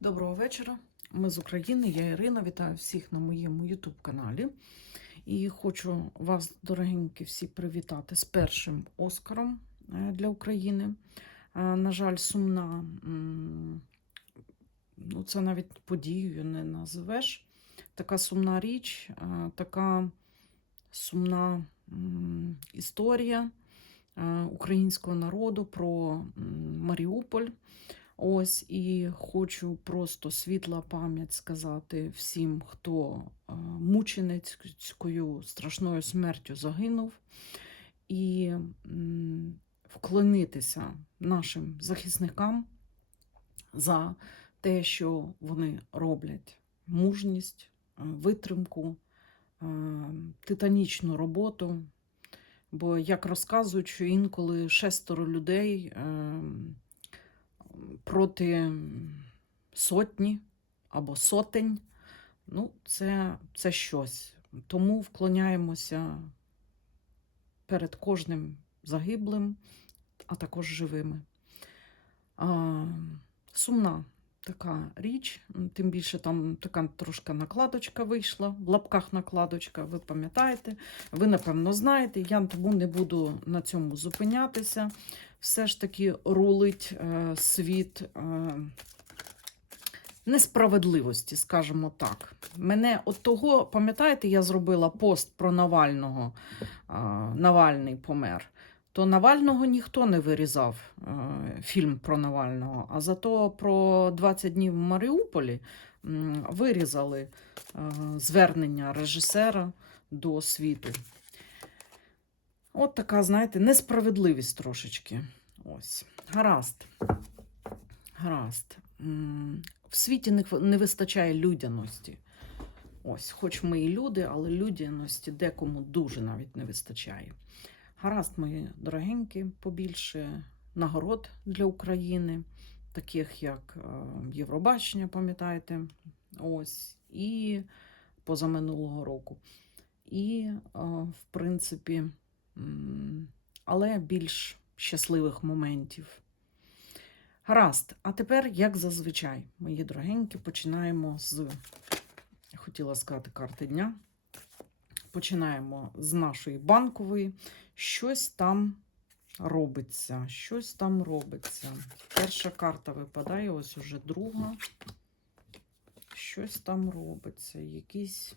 Доброго вечора. Ми з України, я Ірина. Вітаю всіх на моєму YouTube каналі. І хочу вас, дорогенькі, всі привітати з першим Оскаром е, для України. Е, На жаль, сумна, ну це навіть подією не називеш. Така сумна річ, е, така сумна історія українського народу про Маріуполь. Ось і хочу просто світла пам'ять сказати всім, хто е, мученицькою страшною смертю загинув, і вклонитися нашим захисникам за те, що вони роблять мужність, е, витримку, е, титанічну роботу. Бо, як розказують, що інколи шестеро людей. Проти сотні або сотень. Ну, це, це щось. Тому вклоняємося перед кожним загиблим, а також живими. А, сумна така річ, тим більше там така трошки накладочка вийшла, в лапках накладочка, ви пам'ятаєте, ви, напевно, знаєте, я тому не буду на цьому зупинятися все ж таки рулить е, світ е, несправедливості, скажімо так. Мене от того, пам'ятаєте, я зробила пост про Навального, е, Навальний помер. То Навального ніхто не вирізав е, фільм про Навального, а зато про 20 днів в Маріуполі вирізали е, звернення режисера до світу. От така, знаєте, несправедливість трошечки. Ось. Гаразд. Гаразд. В світі не, не вистачає людяності. Ось, хоч ми і люди, але людяності декому дуже навіть не вистачає. Гаразд, мої дорогенькі, побільше нагород для України, таких як е, Євробачення, пам'ятаєте, ось, і позаминулого року. І, е, в принципі, але більш щасливих моментів. Гаразд, а тепер, як зазвичай, мої дорогенькі, починаємо з, хотіла сказати, карти дня. Починаємо з нашої банкової. Щось там робиться. Щось там робиться. Перша карта випадає, ось уже друга. Щось там робиться. Якісь.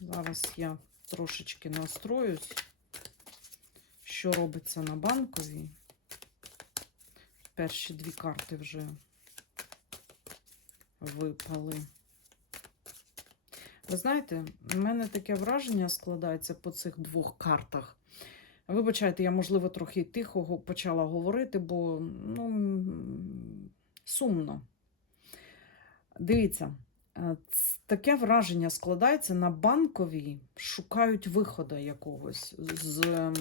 Зараз я трошечки настроюсь, що робиться на банковій. Перші дві карти вже випали. Ви знаєте, в мене таке враження складається по цих двох картах. Вибачайте, я, можливо, трохи тихо почала говорити, бо ну, сумно. Дивіться, е, таке враження складається на банковій, шукають виходу якогось з,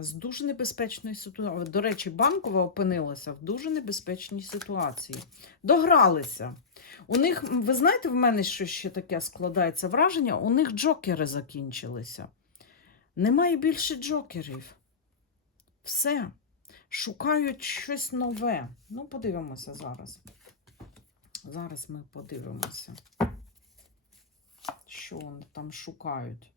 з дуже небезпечної ситуації. До речі, банкова опинилася в дуже небезпечній ситуації. Догралися. У них, ви знаєте, в мене що ще таке складається враження, у них джокери закінчилися. Немає більше джокерів. Все. Шукають щось нове. Ну, подивимося зараз. Зараз ми подивимося, що вони там шукають.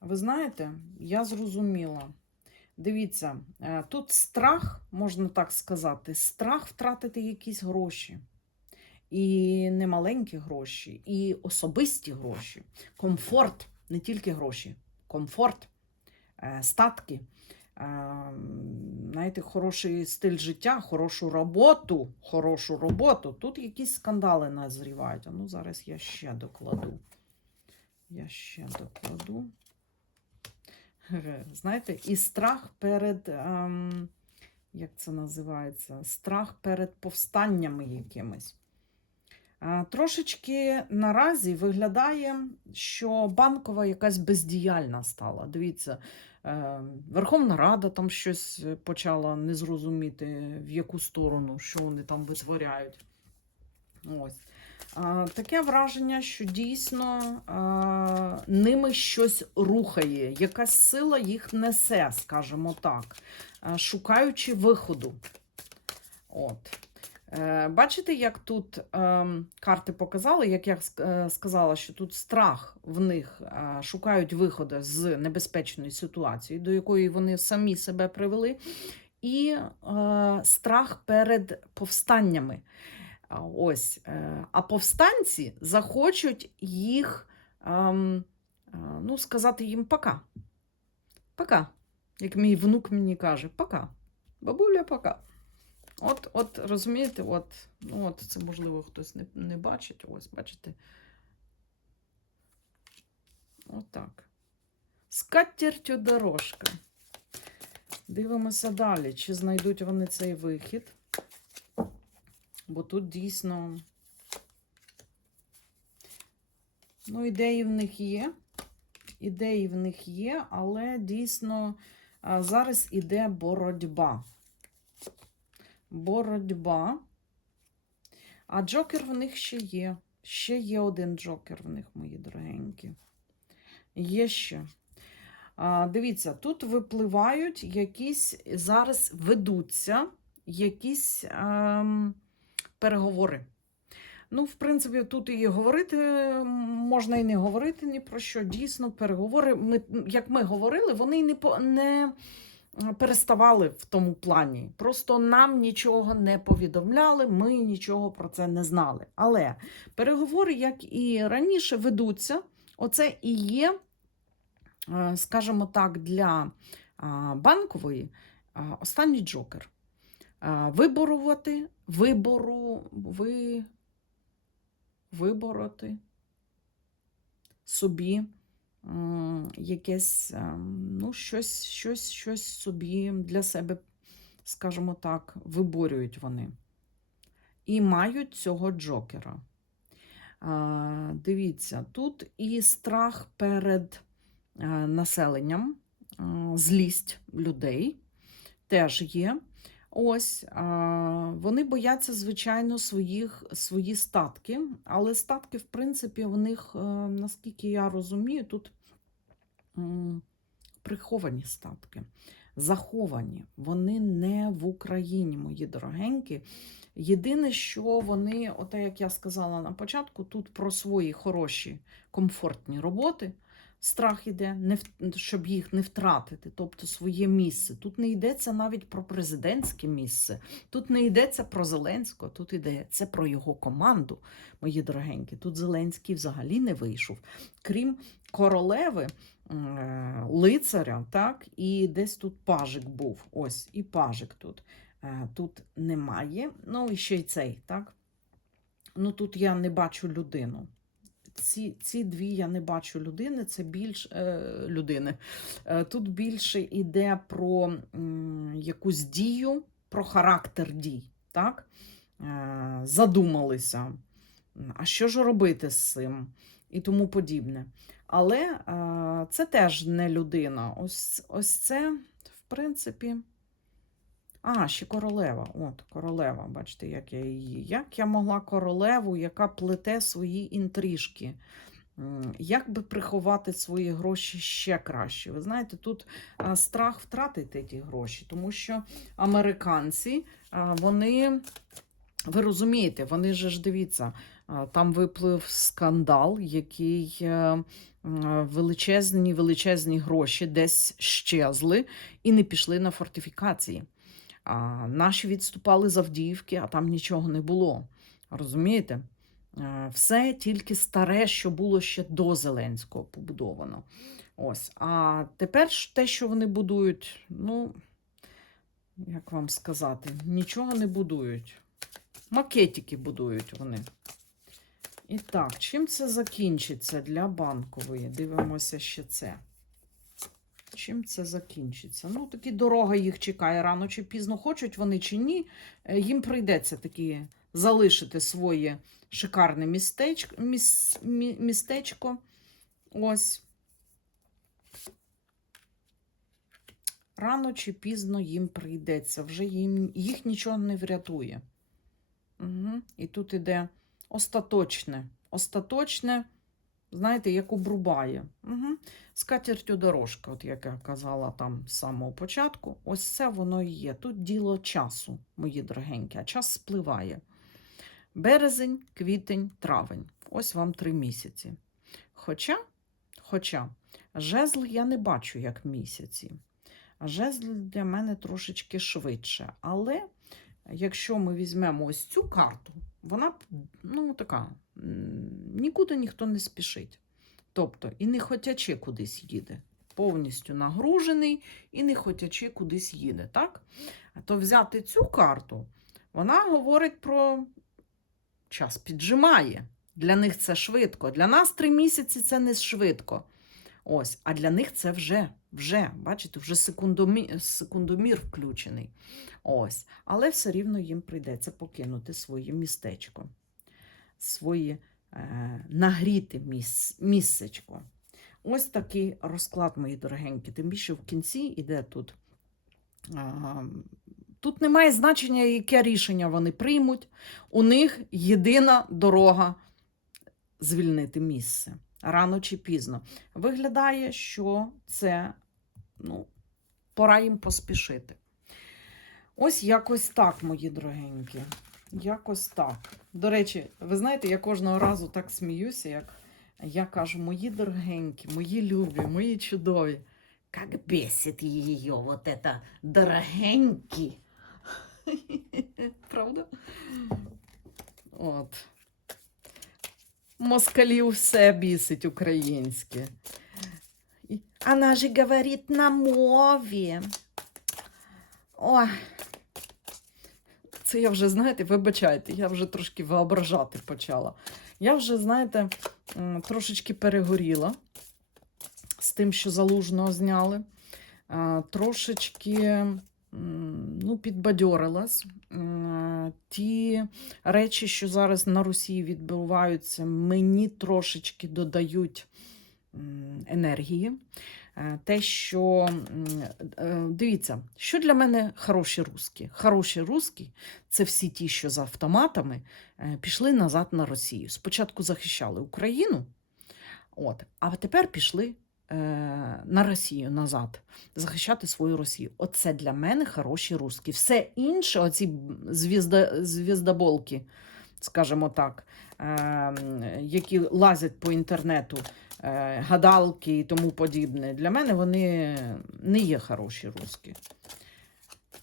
Ви знаєте, я зрозуміла. Дивіться, е, тут страх, можна так сказати, страх втратити якісь гроші. І немаленькі гроші, і особисті гроші, комфорт, не тільки гроші, комфорт, е, статки, е, знаєте, хороший стиль життя, хорошу роботу, хорошу роботу. Тут якісь скандали назрівають. А ну зараз я ще докладу. Я ще докладу. Е, Знаєте, і страх перед, ем, як це називається? Страх перед повстаннями якимись. А, Трошечки наразі виглядає, що банкова якась бездіяльна стала. Дивіться, е, Верховна Рада там щось почала не зрозуміти, в яку сторону, що вони там витворяють. Ось. Таке враження, що дійсно ними щось рухає, якась сила їх несе, скажімо так, шукаючи виходу. От. Е, Бачите, як тут ем, карти показали, як я е, сказала, що тут страх в них е, шукають виходу з небезпечної ситуації, до якої вони самі себе привели, і страх перед повстаннями. Ось. Е, а повстанці захочуть їх, ем, е, ну, сказати їм пока. Пока. Як мій внук мені каже, пока. Бабуля, пока. От, от розумієте, от, ну от це можливо хтось не, не бачить. Ось, бачите. Отак. Скатертю дорожка. Дивимося далі, чи знайдуть вони цей вихід. Бо тут дійсно. Ну, ідеї в них є. Ідеї в них є, але дійсно зараз іде боротьба боротьба. А джокер в них ще є. Ще є один джокер в них, мої дорогенькі. Є ще. А, дивіться, тут випливають якісь, зараз ведуться якісь ем, переговори. Ну, в принципі, тут і говорити можна і не говорити ні про що. Дійсно, переговори, ми, як ми говорили, вони не, не переставали в тому плані. Просто нам нічого не повідомляли, ми нічого про це не знали. Але переговори, як і раніше, ведуться. Оце і є, е, скажімо так, для банкової останній джокер. Виборувати, вибору, ви, вибороти собі якесь, ну, щось, щось, щось собі для себе, скажімо так, виборюють вони. І мають цього джокера. Дивіться, тут і страх перед населенням, злість людей теж є. Ось вони бояться, звичайно, своїх, свої статки, але статки, в принципі, в них, е, наскільки я розумію, тут приховані статки, заховані. Вони не в Україні, мої дорогенькі. Єдине, що вони, оте, як я сказала на початку, тут про свої хороші, комфортні роботи. Страх іде, не щоб їх не втратити, тобто своє місце. Тут не йдеться навіть про президентське місце, тут не йдеться про Зеленського, тут йдеться про його команду, мої дорогенькі. Тут Зеленський взагалі не вийшов. Крім королеви, е, лицаря, так, і десь тут пажик був. Ось, і пажик тут. Е, Тут немає. Ну, і ще й цей, так? Ну, тут я не бачу людину ці, ці дві я не бачу людини, це більш е, людини. Е, тут більше йде про м, якусь дію, про характер дій. Так? Е, задумалися, а що ж робити з цим і тому подібне. Але е, це теж не людина. Ось, ось це, в принципі. А, ще королева. От, королева, бачите, як я її. Як я могла королеву, яка плете свої інтрижки? Як би приховати свої гроші ще краще? Ви знаєте, тут страх втратити ті гроші, тому що американці, вони, ви розумієте, вони ж дивіться, там виплив скандал, який е, величезні, величезні гроші десь щезли і не пішли на фортифікації. Наші відступали з Авдіївки, а там нічого не було. Розумієте? Все тільки старе, що було ще до Зеленського побудовано. Ось. А тепер те, що вони будують, ну, як вам сказати, нічого не будують. Макетики будують вони. І так, чим це закінчиться для банкової? Дивимося ще це. Чим це закінчиться? Ну, таки дорога їх чекає рано чи пізно, хочуть вони чи ні. е, Їм прийдеться таки залишити своє шикарне містечко. Міс, мі- містечко. Ось. Рано чи пізно їм прийдеться. Вже їм, їх нічого не врятує. Угу. І тут іде остаточне. Остаточне знаєте, як обрубає. Угу. Скатертю дорожка, от як я казала там з самого початку, ось це воно і є. Тут діло часу, мої дорогенькі, а час спливає. Березень, квітень, травень. Ось вам три місяці. Хоча, хоча жезл я не бачу як місяці. Жезл для мене трошечки швидше. Але якщо ми візьмемо ось цю карту, вона ну, така, нікуди ніхто не спішить. Тобто і не хотячи кудись їде. Повністю нагружений і не хотячи кудись їде. Так? То взяти цю карту, вона говорить про час піджимає. Для них це швидко. Для нас три місяці це не швидко. Ось, а для них це вже, вже, бачите, вже секундомі... секундомір включений. Ось. Але все рівно їм прийдеться покинути своє містечко, своє е, нагріте міс... місцечко. Ось такий розклад, мої дорогенькі. Тим більше в кінці іде тут. А, тут немає значення, яке рішення вони приймуть. У них єдина дорога звільнити місце рано чи пізно. Виглядає, що це ну, пора їм поспішити. Ось якось так, мої дорогенькі. Якось так. До речі, ви знаєте, я кожного разу так сміюся, як я кажу, мої дорогенькі, мої любі, мої чудові. Как бесит її вот это дорогенькі. Правда? От. Москалів все бісить українське. Вона же говорить на мові. Ой. Це я вже, знаєте, вибачайте, я вже трошки воображати почала. Я вже, знаєте, трошечки перегоріла з тим, що залужного зняли. Трошечки ну, підбадьорилась. Ті речі, що зараз на Росії відбуваються, мені трошечки додають енергії. Е, Те, що е, дивіться, що для мене хороші русські. Хороші русські це всі ті, що з автоматами е, пішли назад на Росію. Спочатку захищали Україну, от, а тепер пішли е, на Росію назад захищати свою Росію. Оце для мене хороші русські. Все інше, оці звізда, звіздоболки, скажімо так, е, які лазять по інтернету, е, гадалки і тому подібне. Для мене вони не є хороші русські.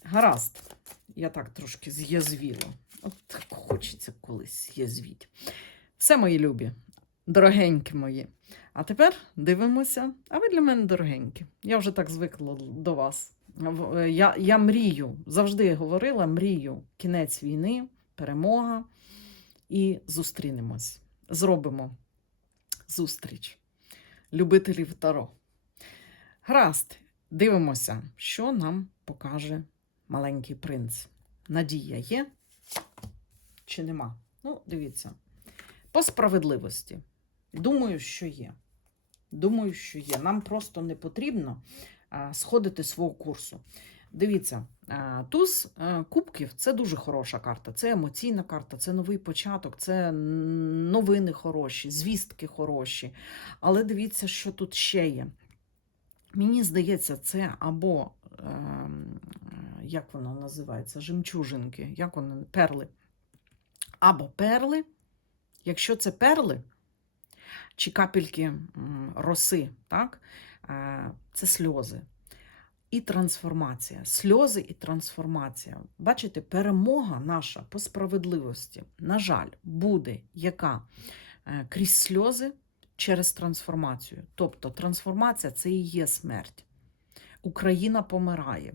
Гаразд, я так трошки з'язвіла. От хочеться колись з'язвіть. Все, мої любі, дорогенькі мої. А тепер дивимося. А ви для мене дорогенькі. Я вже так звикла до вас. Е, Я, я мрію, завжди говорила, мрію. Кінець війни, перемога. І зустрінемось. Зробимо зустріч любителів Таро. Гаразд, дивимося, що нам покаже маленький принц. Надія є чи нема? Ну, дивіться. По справедливості. Думаю, що є. Думаю, що є. Нам просто не потрібно сходити свого курсу. Дивіться, туз а, кубків це дуже хороша карта. Це емоційна карта, це новий початок, це новини хороші, звістки хороші. Але дивіться, що тут ще є. Мені здається, це або ем, як воно називається? Жемчужинки, як вони? Перли. Або перли. Якщо це перли, чи капельки роси, так? Е, це сльози. І трансформація. Сльози і трансформація. Бачите, перемога наша по справедливості, на жаль, буде яка Е, крізь сльози через трансформацію. Тобто трансформація це і є смерть. Україна помирає.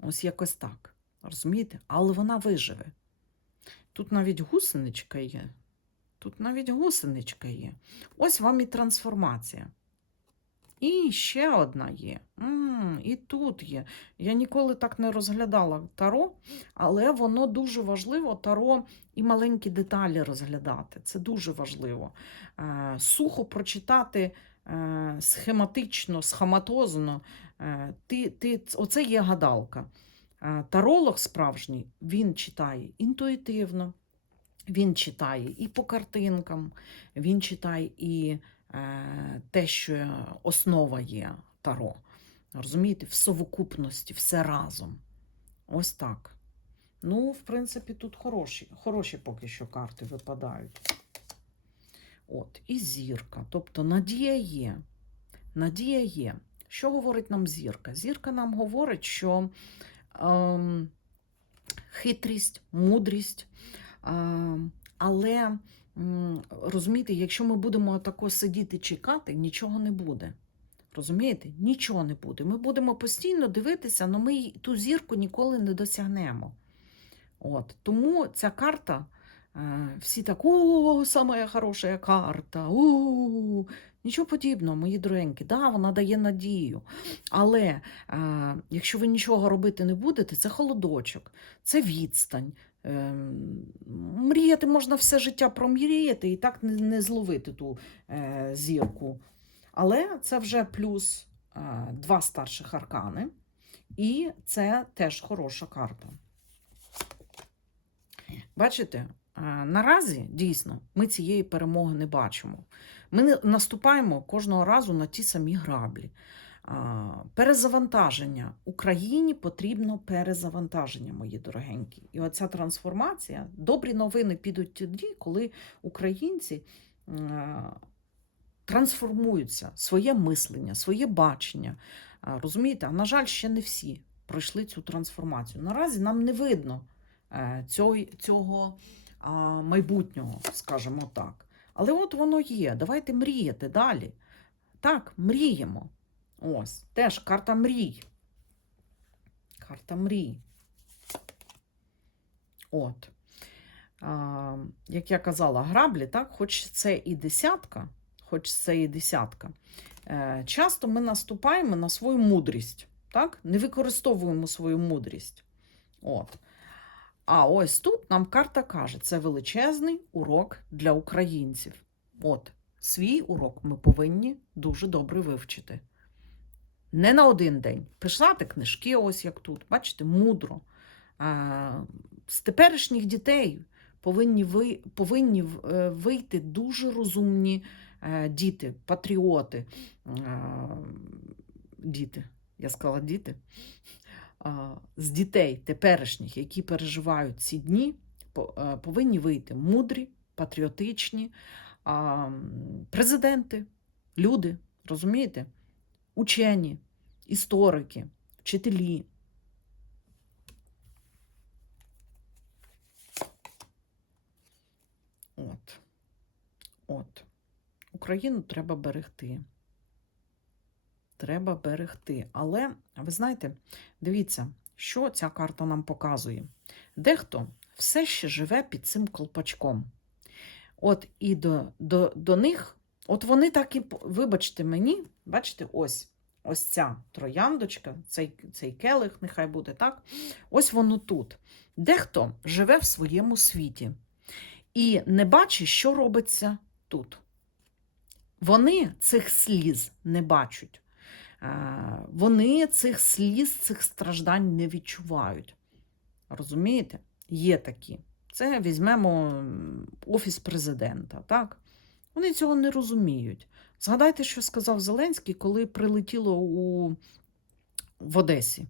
Ось якось так. Розумієте? Але вона виживе. Тут навіть гусеничка є. Тут навіть гусеничка є. Ось вам і трансформація. І ще одна є. м і тут є. Я ніколи так не розглядала таро, але воно дуже важливо таро і маленькі деталі розглядати. Це дуже важливо. Е, Сухо прочитати е, схематично, схематозно. Е, Ти, ти, оце є гадалка. Е, Таролог справжній, він читає інтуїтивно. Він читає і по картинкам, він читає і е, те, що основа є таро. Розумієте, в совокупності, все разом. Ось так. Ну, в принципі, тут хороші, хороші поки що карти випадають. От, і зірка. Тобто надія є. Надія є. Що говорить нам зірка? Зірка нам говорить, що ем, хитрість, мудрість. Ем, але розумієте, якщо ми будемо тако сидіти чекати, нічого не буде. Розумієте? Нічого не буде. Ми будемо постійно дивитися, але ми ту зірку ніколи не досягнемо. От. Тому ця карта, е, всі так, о, сама хороша карта. У, нічого подібного, мої дорогенькі. Да, вона дає надію. Але е, якщо ви нічого робити не будете, це холодочок, це відстань. Е, мріяти можна все життя промріяти і так не, зловити ту е, зірку. Але це вже плюс е, два старших аркани, і це теж хороша карта. Бачите, е, наразі дійсно ми цієї перемоги не бачимо. Ми наступаємо кожного разу на ті самі граблі. Перезавантаження. Україні потрібно перезавантаження, мої дорогенькі. І оця трансформація, добрі новини підуть тоді, коли українці трансформуються своє мислення, своє бачення. Розумієте, а на жаль, ще не всі пройшли цю трансформацію. Наразі нам не видно е, цього майбутнього, скажімо так. Але от воно є. Давайте мріяти далі. Так, мріємо. Ось, теж карта мрій. Карта мрій. От. А, як я казала, граблі, так, хоч це і десятка, хоч це і десятка. Е, часто ми наступаємо на свою мудрість, так? Не використовуємо свою мудрість. От. А ось тут нам карта каже, це величезний урок для українців. От, свій урок ми повинні дуже добре вивчити. Не на один день. Писати книжки, ось як тут. Бачите, мудро. З теперішніх дітей повинні, ви, повинні е, вийти дуже розумні е, діти, патріоти. Діти. Я сказала діти. З дітей теперішніх, які переживають ці дні, е, повинні вийти мудрі, патріотичні президенти, люди, розумієте? Учені, історики, вчителі. От. От. Україну треба берегти. Треба берегти. Але, ви знаєте, дивіться, що ця карта нам показує. Дехто все ще живе під цим колпачком. От і до, до, до них, от вони так і, вибачте мені, бачите, ось. Ось ця трояндочка, цей, цей келих, нехай буде так. Ось воно тут. Дехто живе в своєму світі і не бачить, що робиться тут. Вони цих сліз не бачать. Вони цих сліз, цих страждань не відчувають. Розумієте? Є такі. Це візьмемо офіс президента. Так? Вони цього не розуміють. Згадайте, що сказав Зеленський, коли прилетіло у... в Одесі.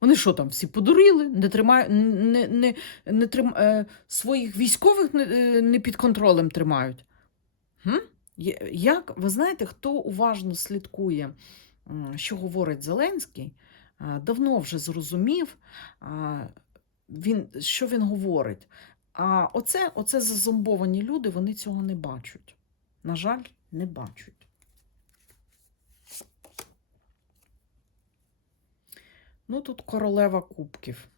Вони що там, всі подуріли, не тримають, не, не, не трим... е, своїх військових не, е, не під контролем тримають. Хм? Як, ви знаєте, хто уважно слідкує, що говорить Зеленський, давно вже зрозумів, він, що він говорить. А оце, оце зазомбовані люди, вони цього не бачать. На жаль, не бачать. Ну, тут королева кубків.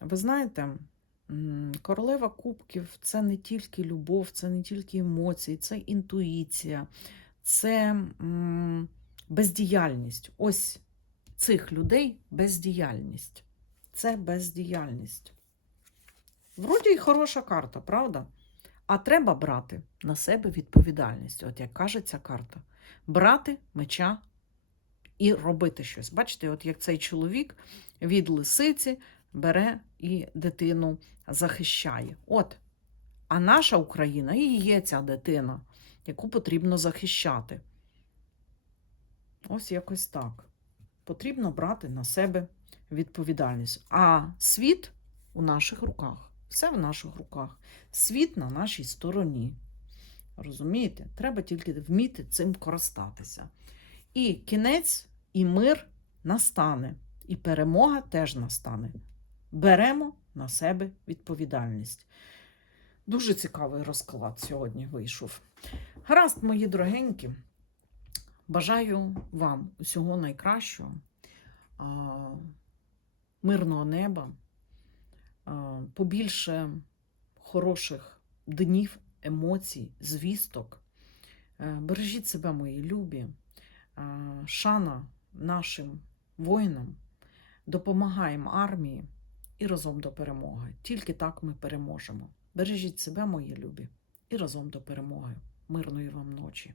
Ви знаєте, королева кубків це не тільки любов, це не тільки емоції, це інтуїція, це бездіяльність. Ось цих людей бездіяльність. Це бездіяльність. Вроді й хороша карта, правда? А треба брати на себе відповідальність. От як каже ця карта: брати меча і робити щось. Бачите, от як цей чоловік від лисиці бере і дитину захищає. От, А наша Україна і є ця дитина, яку потрібно захищати. Ось якось так. Потрібно брати на себе відповідальність. А світ у наших руках. Все в наших руках. Світ на нашій стороні. Розумієте? Треба тільки вміти цим користатися. І кінець, і мир настане, і перемога теж настане. Беремо на себе відповідальність. Дуже цікавий розклад сьогодні вийшов. Гаразд, мої дорогенькі. Бажаю вам усього найкращого, мирного неба, побільше хороших днів, емоцій, звісток. Е, Бережіть себе, мої любі, Е, шана нашим воїнам, допомагаємо армії і разом до перемоги. Тільки так ми переможемо. Бережіть себе, мої любі, і разом до перемоги. Мирної вам ночі.